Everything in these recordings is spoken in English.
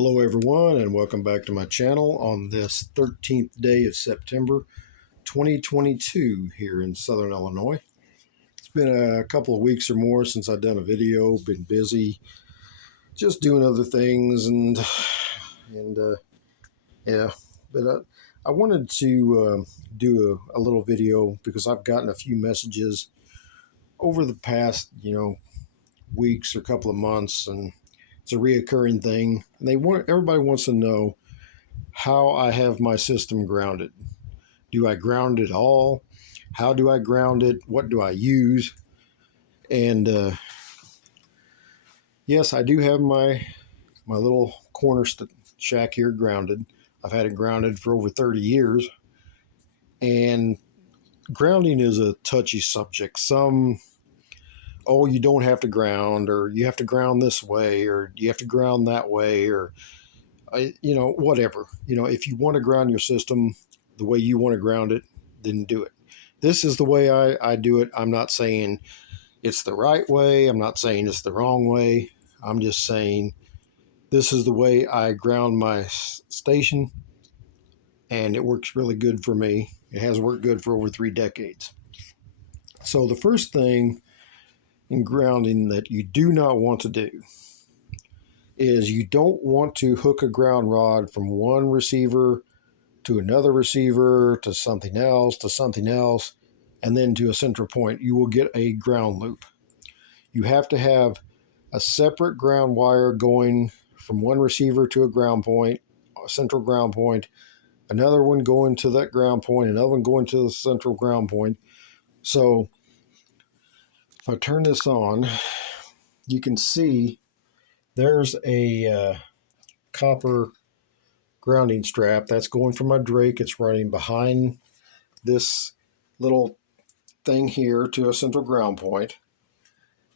Hello everyone, and welcome back to my channel on this 13th day of September 2022 here in Southern Illinois. It's been a couple of weeks or more since I've done a video. Been busy just doing other things and yeah, but I wanted to do a little video because I've gotten a few messages over the past weeks or couple of months, and it's a reoccurring thing. And everybody wants to know how I have my system grounded. Do I ground it all? How do I ground it? What do I use? And yes, I do have my little corner shack here grounded. I've had it grounded for over 30 years. And grounding is a touchy subject. Oh, you don't have to ground, or you have to ground this way, or you have to ground that way, or whatever. If you want to ground your system the way you want to ground it, then do it. This is the way I do it. I'm not saying it's the right way. I'm not saying it's the wrong way. I'm just saying this is the way I ground my station, and it works really good for me. It has worked good for over 3 decades. So the first thing in grounding that you do not want to do is you don't want to hook a ground rod from one receiver to another receiver to something else, and then to a central point. You will get a ground loop. You have to have a separate ground wire going from one receiver to a ground point, a central ground point, another one going to that ground point, another one going to the central ground point. So if I turn this on, you can see there's a copper grounding strap that's going from my Drake. It's running behind this little thing here to a central ground point.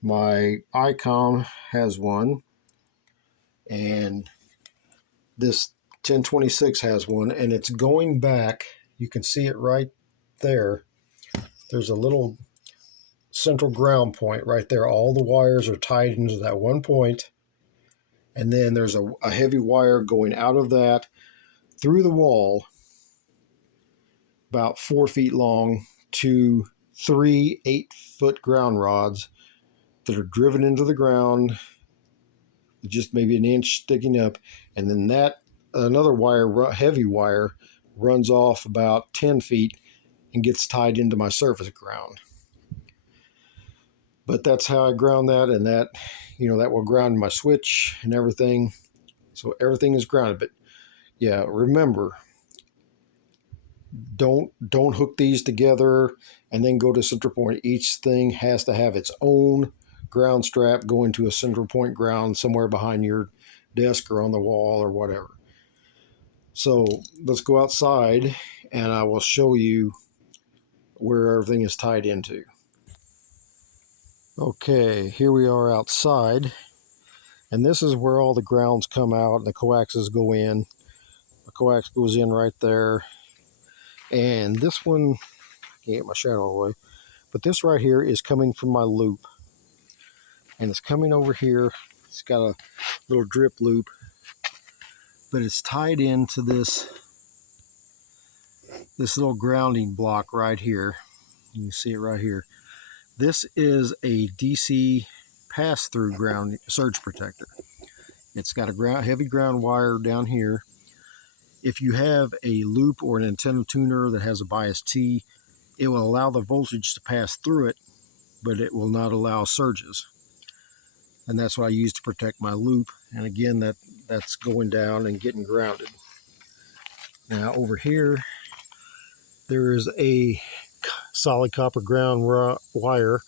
My ICOM has one, and this 1026 has one, and it's going back. You can see it right there. There's a little central ground point right there. All the wires are tied into that one point, and then there's a heavy wire going out of that through the wall about 4 feet long to 3 8-foot ground rods that are driven into the ground, just maybe an inch sticking up, and then that another wire, heavy wire, runs off about 10 feet and gets tied into my surface ground. But that's how I ground that, and that will ground my switch and everything. So everything is grounded. But yeah, remember, don't hook these together and then go to central point. Each thing has to have its own ground strap going to a central point ground somewhere behind your desk or on the wall or whatever. So let's go outside and I will show you where everything is tied into. Okay, here we are outside, and this is where all the grounds come out and the coaxes go in. The coax goes in right there, and this one, I can't get my shadow away, but this right here is coming from my loop, and it's coming over here. It's got a little drip loop, but it's tied into this little grounding block right here. You can see it right here. This is a DC pass-through ground surge protector. It's got a heavy ground wire down here. If you have a loop or an antenna tuner that has a bias T, it will allow the voltage to pass through it, but it will not allow surges. And that's what I use to protect my loop. And again, that's going down and getting grounded. Now over here, there is a solid copper ground wire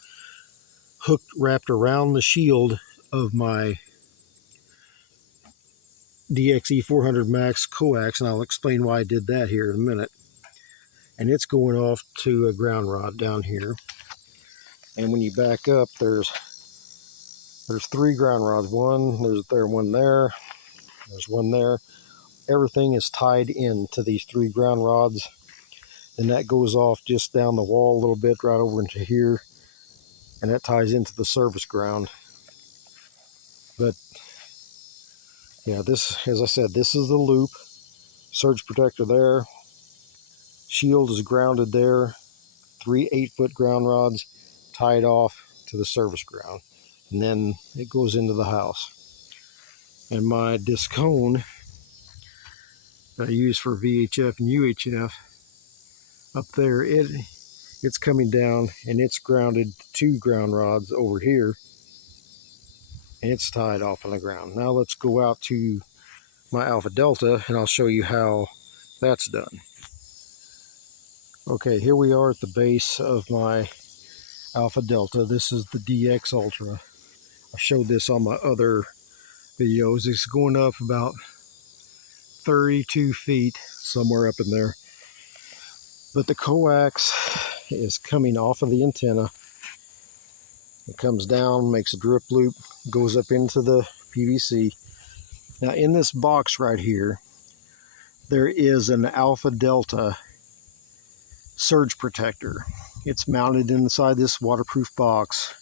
wrapped around the shield of my DXE 400 Max coax, and I'll explain why I did that here in a minute. And it's going off to a ground rod down here. And when you back up, there's 3 ground rods. One there, there's one there. Everything is tied into these 3 ground rods, and that goes off just down the wall a little bit, right over into here, and that ties into the surface ground. But Yeah, this, as I said, this is the loop. Surge protector there. Shield is grounded there. 3 8-foot ground rods tied off to the service ground. And then it goes into the house. And my disc cone that I use for VHF and UHF up there, it's coming down and it's grounded 2 ground rods over here, and it's tied off on the ground. Now let's go out to my Alpha Delta and I'll show you how that's done. Okay, here we are at the base of my Alpha Delta. This is the DX Ultra. I showed this on my other videos. It's going up about 32 feet, somewhere up in there. But the coax is coming off of the antenna. It comes down, makes a drip loop, goes up into the PVC. Now in this box right here, there is an Alpha Delta surge protector. It's mounted inside this waterproof box,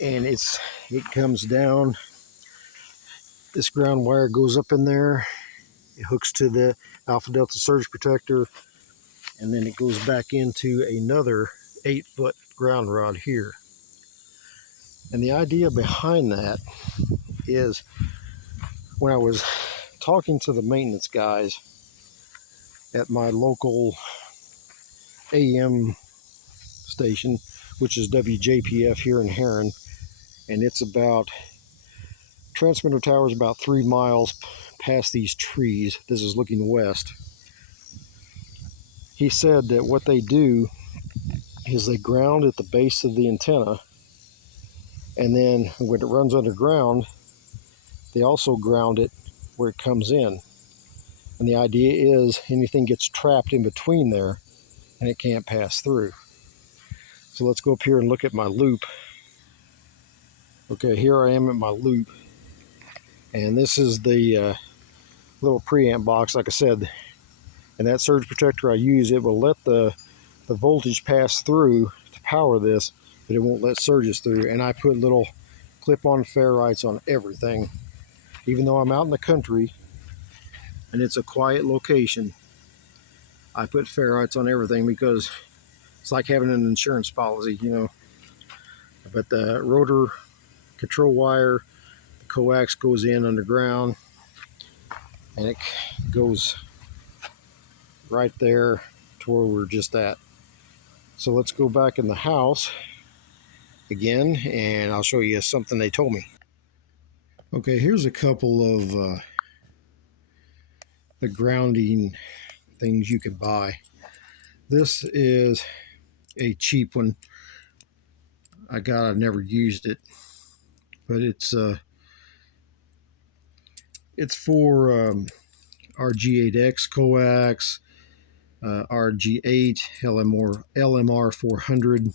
and it comes down. This ground wire goes up in there. It hooks to the Alpha Delta surge protector, and then it goes back into another 8-foot ground rod here. And the idea behind that is, when I was talking to the maintenance guys at my local AM station, which is WJPF here in Heron, and it's about, transmitter tower is about 3 miles past these trees. This is looking west. He said that what they do is they ground at the base of the antenna, and then when it runs underground, they also ground it where it comes in. And the idea is anything gets trapped in between there and it can't pass through. So let's go up here and look at my loop. Okay, here I am at my loop, and this is the little preamp box, like I said. And that surge protector I use, it will let the voltage pass through to power this, but it won't let surges through. And I put little clip-on ferrites on everything. Even though I'm out in the country and it's a quiet location, I put ferrites on everything because it's like having an insurance policy, you know. But the rotor control wire, the coax goes in underground, and it goes right there to where we're just at. So let's go back in the house again, and I'll show you something they told me. Okay, here's a couple of the grounding things you can buy. This is a cheap one. I've never used it, but it's for RG8X coax, RG8, LMR 400.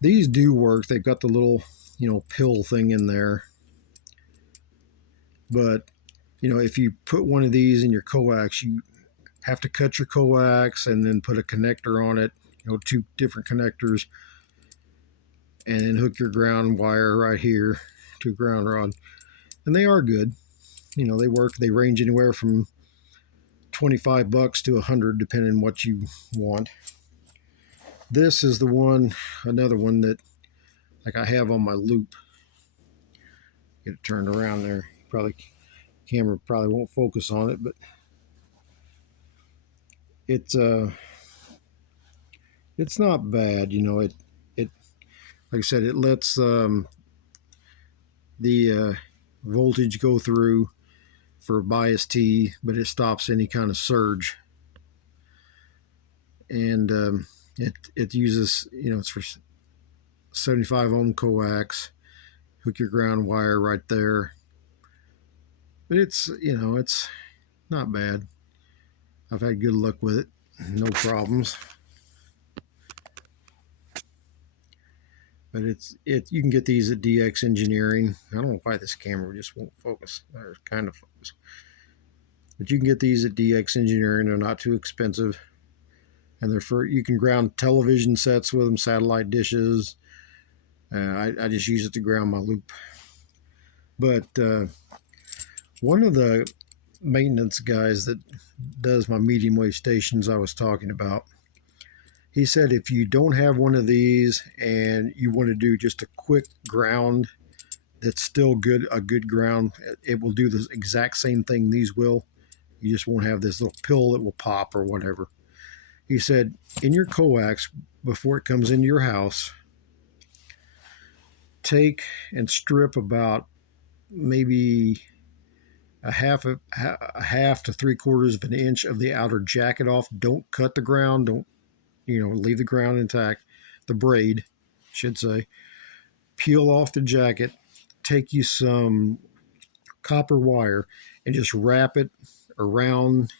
These do work. They've got the little, you know, pill thing in there. But, you know, if you put one of these in your coax, you have to cut your coax and then put a connector on it, you know, 2 different connectors, and then hook your ground wire right here to a ground rod. And they are good. You know, they work. They range anywhere from $25 to $100, depending on what you want. This is the one, another one that, like, I have on my loop. Get it turned around there. Camera probably won't focus on it, but it's not bad. You know, it like I said, it lets the voltage go through for bias T, but it stops any kind of surge. And it uses, you know, it's for 75 ohm coax. Hook your ground wire right there. But it's, you know, it's not bad. I've had good luck with it. No problems. But you can get these at DX Engineering. I don't know why this camera just won't focus. Or kind of focus. But you can get these at DX Engineering. They're not too expensive. And you can ground television sets with them, satellite dishes. I just use it to ground my loop. But one of the maintenance guys that does my medium wave stations I was talking about, he said if you don't have one of these and you want to do just a quick ground that's still good, a good ground, it will do the exact same thing these will. You just won't have this little pill that will pop or whatever. He said in your coax, before it comes into your house, take and strip about maybe a half to 3/4 of an inch of the outer jacket off. Don't cut the ground. Don't, leave the ground intact. The braid, should say. Peel off the jacket. Take you some copper wire and just wrap it around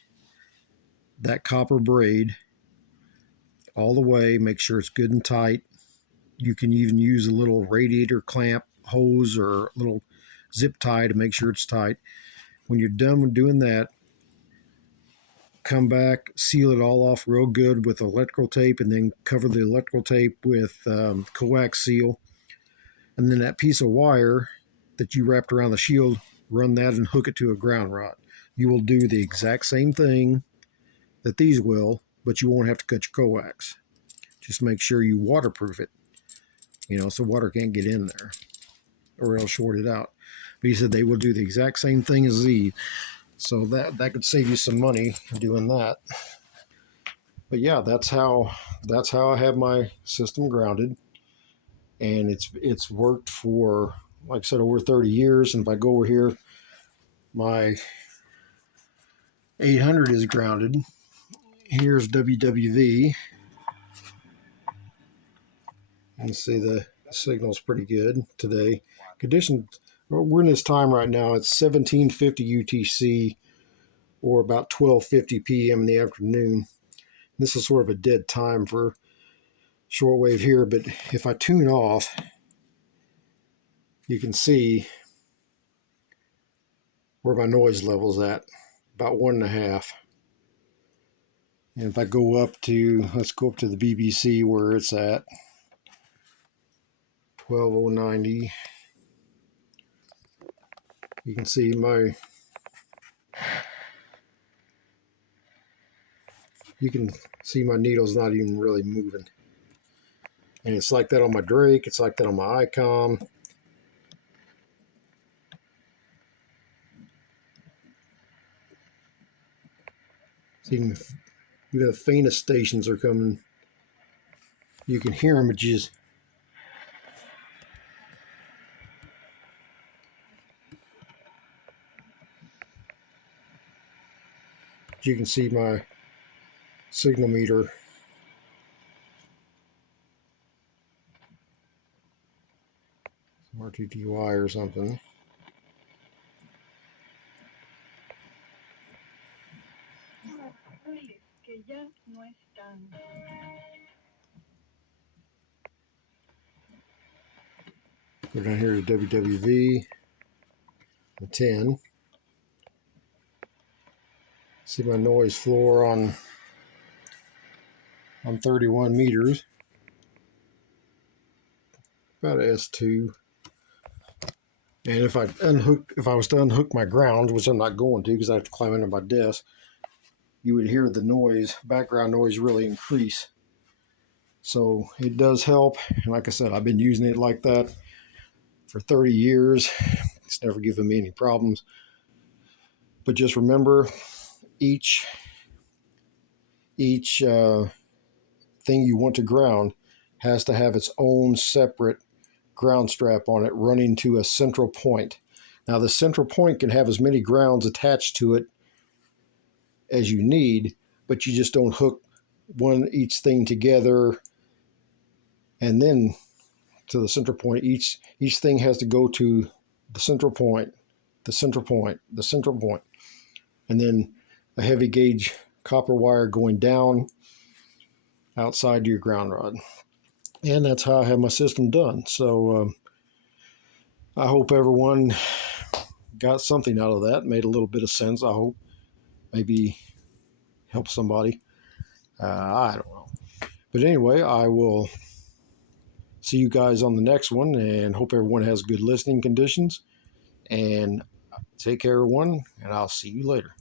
that copper braid all the way. Make sure it's good and tight. You can even use a little radiator clamp hose or a little zip tie to make sure it's tight. When you're done with doing that, come back, seal it all off real good with electrical tape, and then cover the electrical tape with coax seal. And then that piece of wire that you wrapped around the shield, run that and hook it to a ground rod. You will do the exact same thing that these will, but you won't have to cut your coax. Just make sure you waterproof it, so water can't get in there or it'll short it out. But he said they will do the exact same thing as these. So that could save you some money doing that. But yeah, that's how I have my system grounded, and it's worked for, like I said, over 30 years. And if I go over here, my 800 is grounded. Here's WWV. You can see the signal's pretty good today. Condition, we're in this time right now. It's 1750 UTC, or about 12:50 p.m. in the afternoon. This is sort of a dead time for shortwave here, but if I tune off, you can see where my noise level's at, about 1.5. And if I go up to, let's go up to the BBC where it's at, 12090. You can see my needle's not even really moving. And it's like that on my Drake, it's like that on my ICOM. So even the faintest stations are coming. You can hear them, but you can see my signal meter. RTTY or something. Go down here to WWV, the 10. See my noise floor on 31 meters. About a S2. And if I was to unhook my ground, which I'm not going to because I have to climb under my desk, you would hear the noise, background noise, really increase. So it does help. And like I said, I've been using it like that for 30 years. It's never given me any problems. But just remember, each thing you want to ground has to have its own separate ground strap on it running to a central point. Now the central point can have as many grounds attached to it as you need, but you just don't hook each thing together and then to the central point. Each thing has to go to the central point, the central point, the central point, and then a heavy gauge copper wire going down outside to your ground rod. And that's how I have my system done. So I hope everyone got something out of that, made a little bit of sense. I hope maybe help somebody. I don't know. But anyway, I will see you guys on the next one, and hope everyone has good listening conditions. And take care, everyone, and I'll see you later.